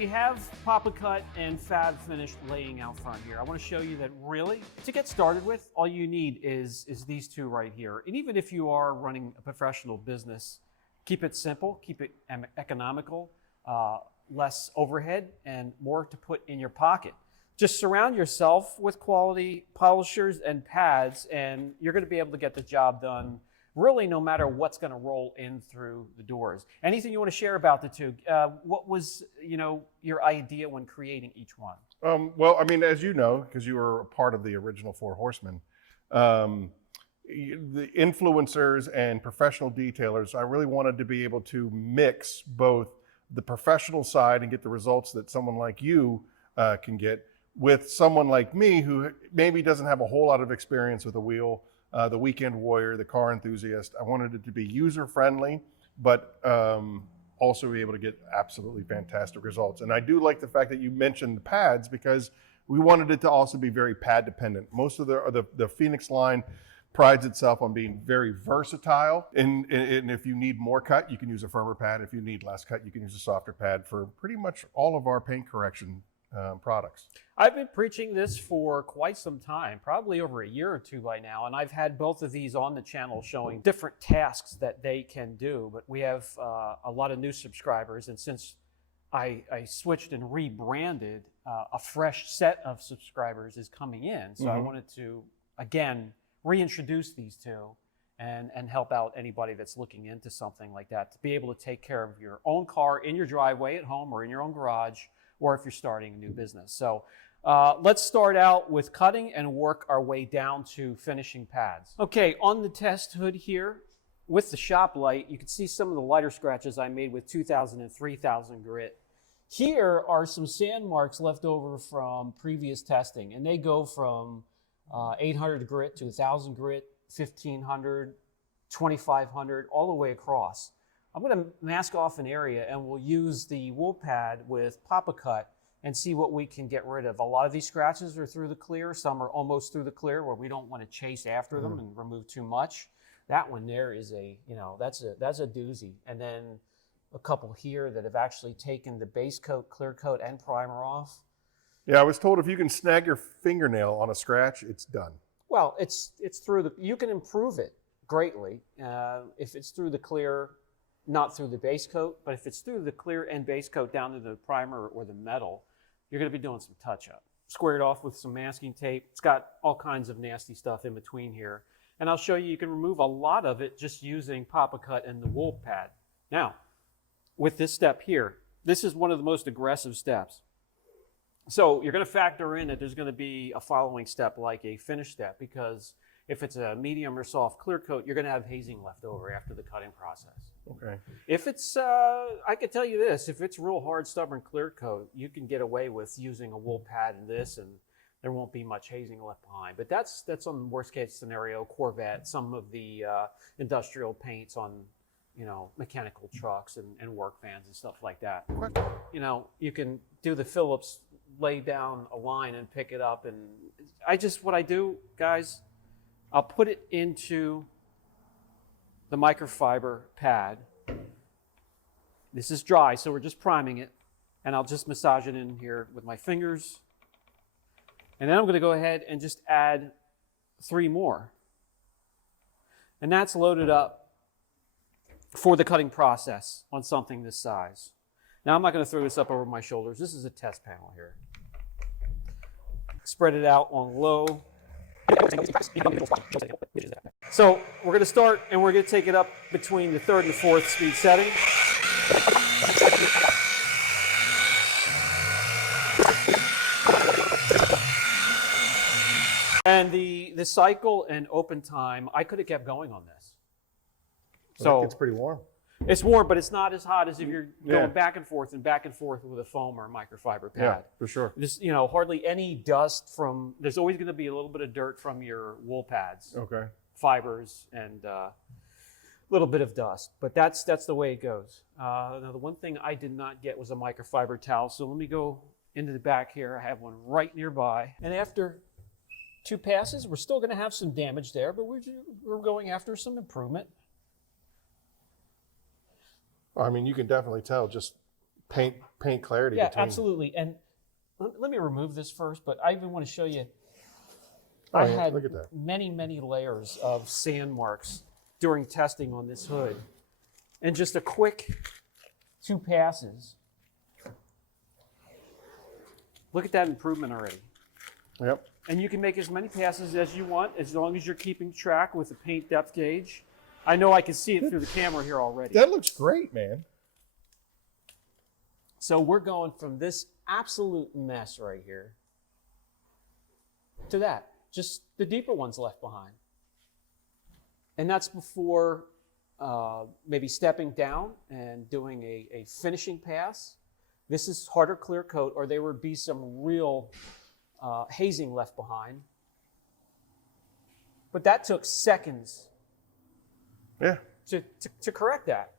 we have Papa Cut and Fab finished laying out front here. I want to show you that really, to get started with, all you need is these two right here. And even if you are running a professional business, keep it simple, keep it economical, less overhead, and more to put in your pocket. Just surround yourself with quality polishers and pads, and you're going to be able to get the job done really no matter what's going to roll in through the doors. Anything you want to share about the two? What was, your idea when creating each one? Well, I mean, as you know, because you were a part of the original Four Horsemen, the influencers and professional detailers, I really wanted to be able to mix both the professional side and get the results that someone like you can get with someone like me who maybe doesn't have a whole lot of experience with a wheel, the weekend warrior, the car enthusiast. I wanted it to be user-friendly, but also be able to get absolutely fantastic results. And I do like the fact that you mentioned the pads because we wanted it to also be very pad dependent. Most of the Phoenix line prides itself on being very versatile. And if you need more cut, you can use a firmer pad. If you need less cut, you can use a softer pad for pretty much all of our paint correction products. I've been preaching this for quite some time, probably over a year or two by now, and I've had both of these on the channel showing different tasks that they can do, but we have a lot of new subscribers, and since I switched and rebranded, a fresh set of subscribers is coming in, so I wanted to, again, reintroduce these two and help out anybody that's looking into something like that, to be able to take care of your own car in your driveway at home or in your own garage, or if you're starting a new business. So let's start out with cutting and work our way down to finishing pads. Okay, on the test hood here, with the shop light, you can see some of the lighter scratches I made with 2000 and 3000 grit. Here are some sand marks left over from previous testing, and they go from 800 grit to 1000 grit, 1500, 2500, all the way across. I'm going to mask off an area and we'll use the wool pad with Papa Cut and see what we can get rid of. A lot of these scratches are through the clear. Some are almost through the clear where we don't want to chase after them and remove too much. That one there is that's a doozy. And then a couple here that have actually taken the base coat, clear coat, and primer off. Yeah, I was told if you can snag your fingernail on a scratch, it's done. Well, it's through you can improve it greatly if it's through the clear, not through the base coat, but if it's through the clear and base coat down to the primer or the metal, you're going to be doing some touch-up. Square it off with some masking tape. It's got all kinds of nasty stuff in between here. And I'll show you can remove a lot of it just using Papa Cut and the wool pad. Now, with this step here, this is one of the most aggressive steps. So you're going to factor in that there's going to be a following step like a finish step, because if it's a medium or soft clear coat, you're going to have hazing left over after the cutting process. Okay. If it's, I can tell you this, if it's real hard, stubborn clear coat, you can get away with using a wool pad in this and there won't be much hazing left behind. But that's on the worst case scenario, Corvette, some of the industrial paints on, mechanical trucks and work vans and stuff like that. You can do the Phillips, lay down a line and pick it up. And what I do, guys, I'll put it into the microfiber pad. This is dry, so we're just priming it. And I'll just massage it in here with my fingers. And then I'm going to go ahead and just add 3 more. And that's loaded up for the cutting process on something this size. Now I'm not going to throw this up over my shoulders. This is a test panel here. Spread it out on low. So we're going to start and we're going to take it up between the 3rd and 4th speed setting. And the cycle and open time, I could have kept going on this. So it's pretty warm. It's warm, but it's not as hot as if you're going back and forth with a foam or a microfiber pad. Yeah, for sure. This, hardly any dust from, there's always going to be a little bit of dirt from your wool pads. Okay. Fibers and a little bit of dust, but that's the way it goes. Now the one thing I did not get was a microfiber towel, so let me go into the back here. I have one right nearby. And after 2 passes, we're still going to have some damage there, but we're going after some improvement. I mean, you can definitely tell just paint clarity. Yeah, between. absolutely. And let me remove this first, but I even want to show you. Oh, I yeah, had look at that. many layers of sand marks during testing on this hood. And just a quick 2 passes. Look at that improvement already. Yep. And you can make as many passes as you want, as long as you're keeping track with the paint depth gauge. I know I can see it through the camera here already. That looks great, man. So we're going from this absolute mess right here to that. Just the deeper ones left behind. And that's before maybe stepping down and doing a finishing pass. This is harder clear coat, or there would be some real hazing left behind. But that took seconds to correct that.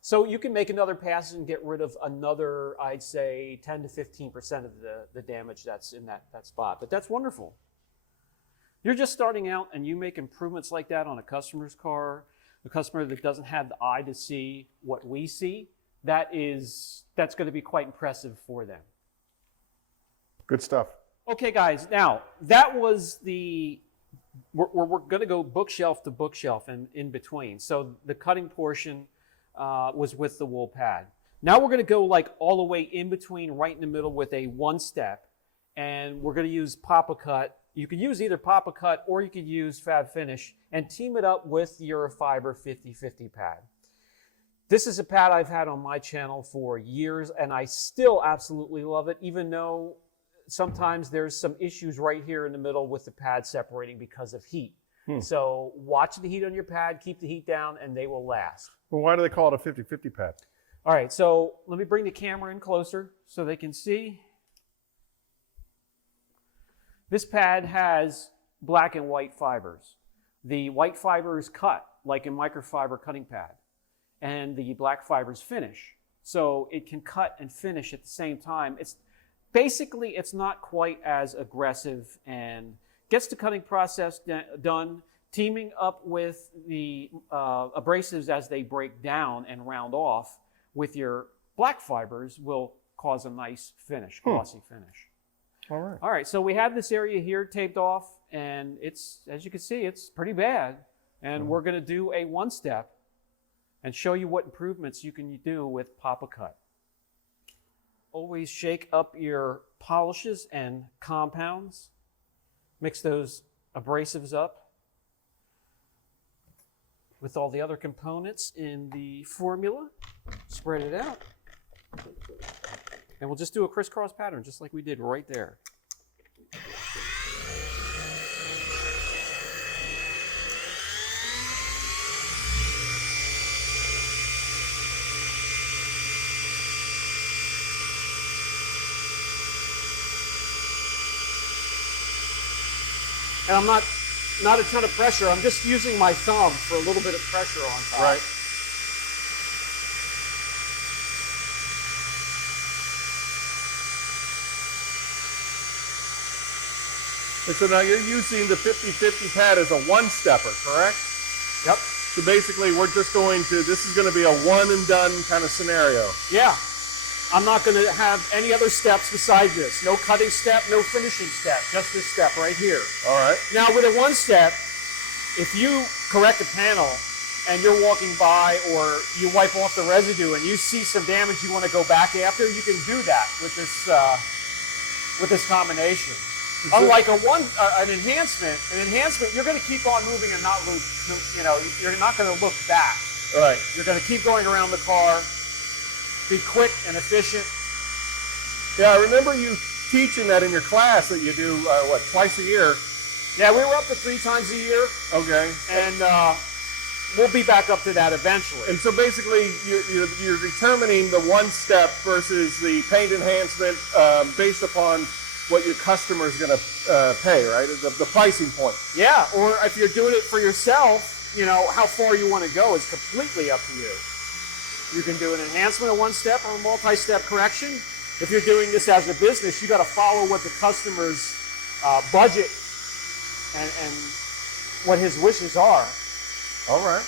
So you can make another pass and get rid of another, I'd say, 10 to 15% of the damage that's in that spot. But that's wonderful. You're just starting out and you make improvements like that on a customer's car, a customer that doesn't have the eye to see what we see, that's going to be quite impressive for them. Good stuff. Okay, guys, now that was we're going to go bookshelf to bookshelf and in between. So the cutting portion was with the wool pad. Now we're going to go like all the way in between, right in the middle with a 1-step, and we're going to use Papa Cut. You could use either Papa Cut or you could use Fab Finish and team it up with your Fiber 50/50 pad. This is a pad I've had on my channel for years, and I still absolutely love it, even though sometimes there's some issues right here in the middle with the pad separating because of heat. So watch the heat on your pad, keep the heat down, and they will last. Well, why do they call it a 50/50 pad? All right, so let me bring the camera in closer so they can see. This pad has black and white fibers. The white fibers cut like a microfiber cutting pad, and the black fibers finish. So it can cut and finish at the same time. It's not quite as aggressive and gets the cutting process done. Teaming up with the abrasives as they break down and round off with your black fibers will cause a nice finish, glossy finish. All right. All right, so we have this area here taped off, and it's, as you can see, it's pretty bad. And we're going to do a 1-step and show you what improvements you can do with Papa Cut. Always shake up your polishes and compounds. Mix those abrasives up with all the other components in the formula. Spread it out. And we'll just do a crisscross pattern just like we did right there. And I'm not a ton of pressure. I'm just using my thumb for a little bit of pressure on top. Right. And so now you're using the 50/50 pad as a 1-stepper, correct? Yep. So basically we're just this is going to be a one and done kind of scenario. Yeah. I'm not going to have any other steps besides this. No cutting step, no finishing step, just this step right here. All right. Now with a 1-step, if you correct a panel and you're walking by or you wipe off the residue and you see some damage you want to go back after, you can do that with this combination. Unlike an enhancement, you're going to keep on moving and not lose, you're not going to look back. All right. You're going to keep going around the car, be quick and efficient. Yeah, I remember you teaching that in your class that you do, twice a year? Yeah, we were up to 3 times a year. Okay. And we'll be back up to that eventually. And so basically you're determining the 1-step versus the paint enhancement based upon what your customer is going to pay, right? The pricing point. Yeah, or if you're doing it for yourself, how far you want to go is completely up to you. You can do an enhancement, a 1-step, or a multi-step correction. If you're doing this as a business, you got to follow what the customer's budget and what his wishes are. All right.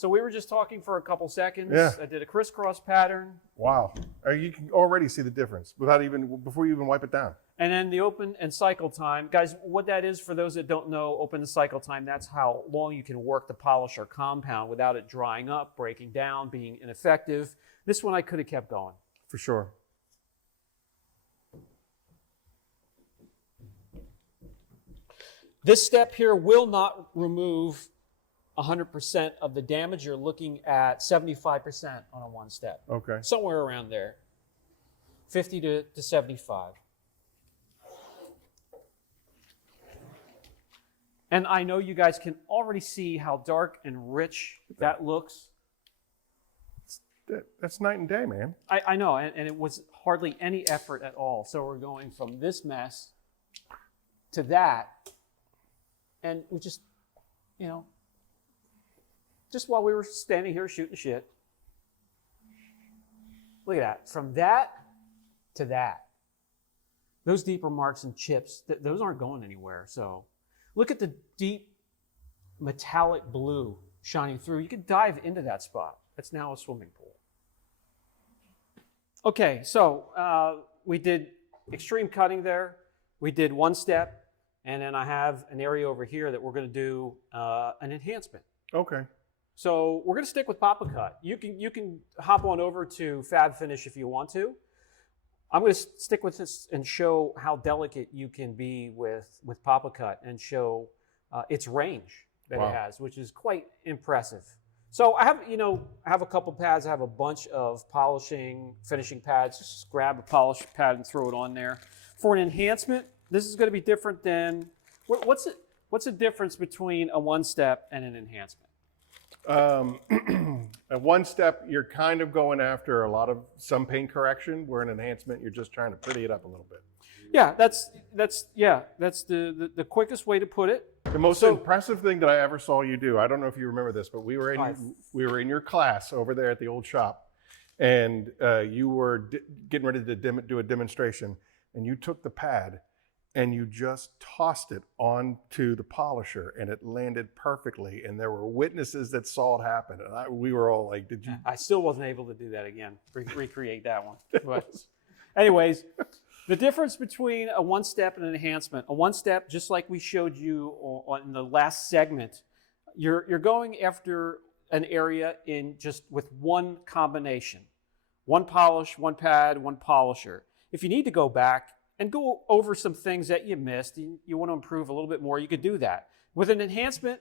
So we were just talking for a couple seconds. Yeah. I did a crisscross pattern. Wow. You can already see the difference before you even wipe it down. And then the open and cycle time. Guys, what that is, for those that don't know, open and cycle time, that's how long you can work the polish or compound without it drying up, breaking down, being ineffective. This one I could have kept going. For sure. This step here will not remove 100% of the damage. You're looking at 75% on a one step. Okay. Somewhere around there. 50 to 75. And I know you guys can already see how dark and rich that looks. That's night and day, man. I know, and it was hardly any effort at all. So we're going from this mess to that. And we just, you know, just while we were standing here shooting shit, look at that. From that to that. Those deeper marks and chips, those aren't going anywhere. So look at the deep metallic blue shining through. You can dive into that spot. It's now a swimming pool. Okay, so we did extreme cutting there. We did one step, and then I have an area over here that we're going to do an enhancement. Okay. So we're going to stick with Papa Cut. You can hop on over to Fab Finish if you want to. I'm going to stick with this and show how delicate you can be with Papa Cut and show its range that it has, which is quite impressive. So I have a couple pads. I have a bunch of polishing, finishing pads. Just grab a polish pad and throw it on there. For an enhancement, this is going to be different than, what's the difference between a one step and an enhancement? At one step, you're kind of going after some paint correction, where an enhancement, you're just trying to pretty it up a little bit. Yeah, that's the quickest way to put it. The most impressive thing that I ever saw you do, I don't know if you remember this, but we were in your class over there at the old shop, and you were getting ready to do a demonstration, and you took the pad and you just tossed it onto the polisher, and it landed perfectly, and there were witnesses that saw it happen, and we were all like, did you? I still wasn't able to do that again, recreate that one. But anyways, the difference between a one step and an enhancement. A one step, just like we showed you in the last segment, you're going after an area with one combination. One polish, one pad, one polisher. If you need to go back and go over some things that you missed, you want to improve a little bit more, you could do that. With an enhancement,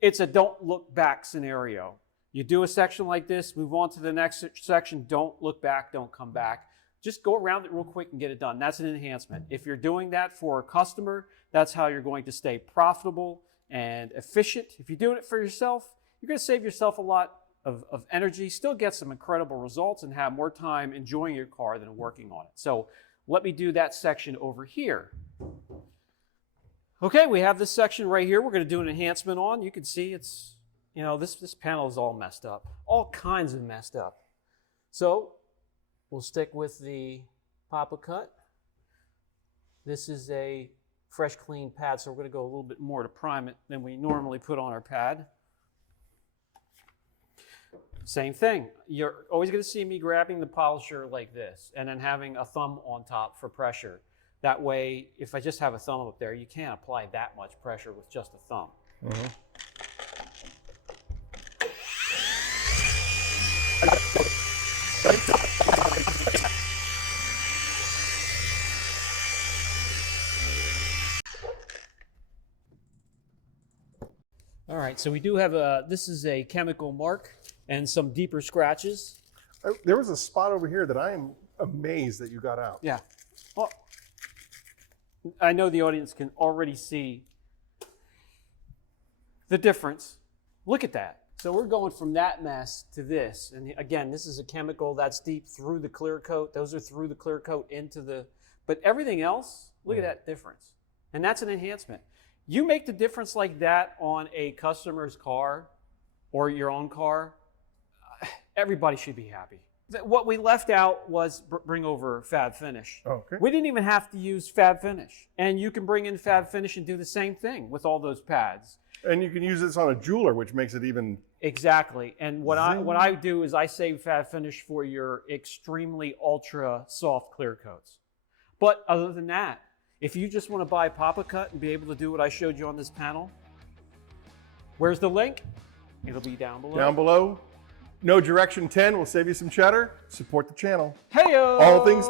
it's a don't look back scenario. You do a section like this, move on to the next section, don't look back, don't come back. Just go around it real quick and get it done. That's an enhancement. If you're doing that for a customer, that's how you're going to stay profitable and efficient. If you're doing it for yourself, you're going to save yourself a lot of energy, still get some incredible results, and have more time enjoying your car than working on it. So let me do that section over here. Okay, we have this section right here. We're going to do an enhancement on. You can see it's, this panel is all messed up. All kinds of messed up. So we'll stick with the Papa Cut. This is a fresh, clean pad, so we're going to go a little bit more to prime it than we normally put on our pad. Same thing. You're always going to see me grabbing the polisher like this and then having a thumb on top for pressure. That way, if I just have a thumb up there, you can't apply that much pressure with just a thumb. Mm-hmm. All right, so we do have this is a chemical mark and some deeper scratches. There was a spot over here that I am amazed that you got out. Yeah. Well, I know the audience can already see the difference. Look at that. So we're going from that mess to this. And again, this is a chemical that's deep through the clear coat. Those are through the clear coat into the, but everything else, look at that difference. And that's an enhancement. You make the difference like that on a customer's car or your own car, everybody should be happy. What we left out was bring over Fab Finish. Okay. We didn't even have to use Fab Finish. And you can bring in Fab Finish and do the same thing with all those pads. And you can use this on a jeweler, which makes it even... Exactly. And what I do is I save Fab Finish for your extremely ultra soft clear coats. But other than that, if you just want to buy Papa Cut and be able to do what I showed you on this panel, where's the link? It'll be down below. Down below. No Direction 10 will save you some cheddar. Support the channel. Hey-o! All things